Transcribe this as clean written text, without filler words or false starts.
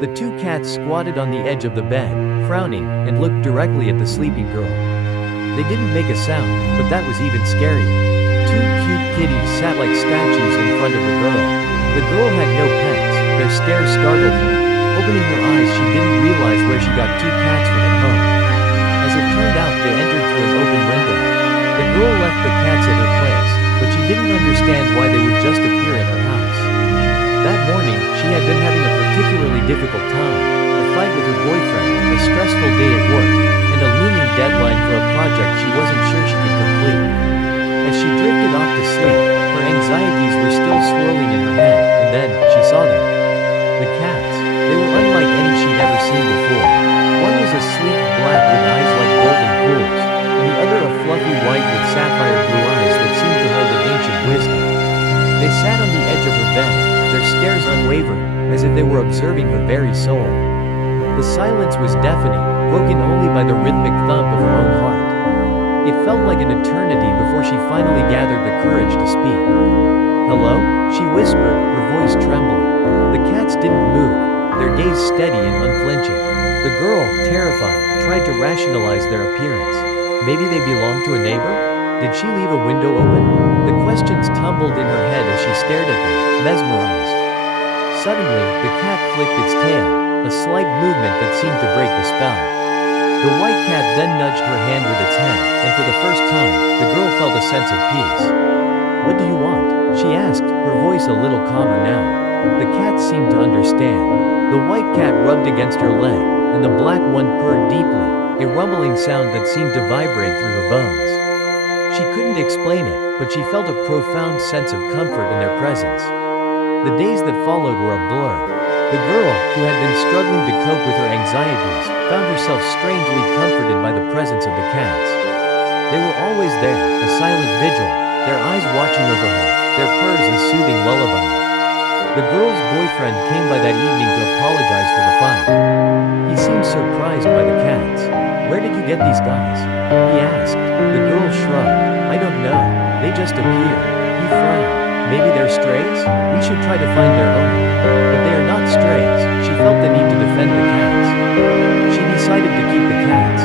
The two cats squatted on the edge of the bed, frowning, and looked directly at the sleeping girl. They didn't make a sound, but that was even scarier. Two cute kitties sat like statues in front of the girl. The girl had no pets. Their stare startled her. Opening her eyes, she didn't realize where she got two cats from at home. As it turned out, they entered through an open window. The girl left the cats at her place, but she didn't understand why they would just appear at her house. That morning, she had been having a particularly difficult time. A fight with her boyfriend, a stressful day at work, and a looming deadline for a project she wasn't sure she could complete. As she drifted off to sleep, her anxieties were still swirling in her head, and then, she saw them. The cats. They were unlike any she'd ever seen before. One was a sleek black with eyes like golden pools, and the other a fluffy white with sapphire blue eyes that seemed to hold an ancient wisdom. They sat on the edge of her bed, their stares unwavering, as if they were observing her very soul. The silence was deafening, broken only by the rhythmic thump of her own heart. It felt like an eternity before she finally gathered the courage to speak. "Hello?" she whispered, her voice trembling. The cats didn't move, their gaze steady and unflinching. The girl, terrified, tried to rationalize their appearance. Maybe they belonged to a neighbor? Did she leave a window open? The questions tumbled in her head as she stared at them, mesmerized. Suddenly, the cat flicked its tail, a slight movement that seemed to break the spell. The white cat then nudged her hand with its head, and for the first time, the girl felt a sense of peace. "What do you want?" she asked, her voice a little calmer now. The cat seemed to understand. The white cat rubbed against her leg, and the black one purred deeply, a rumbling sound that seemed to vibrate through her bones. She couldn't explain it, but she felt a profound sense of comfort in their presence. The days that followed were a blur. The girl, who had been struggling to cope with her anxieties, found herself strangely comforted by the presence of the cats. They were always there, a silent vigil, their eyes watching over her, their purrs a soothing lullaby. The girl's boyfriend came by that evening to apologize for the fight. He seemed surprised by the cats. "Where did you get these guys?" he asked. The girl shrugged. "I don't know. They just appeared." He frowned. "Maybe they're strays? We should try to find their owner." But they are not strays. She felt the need to defend the cats. She decided to keep the cats.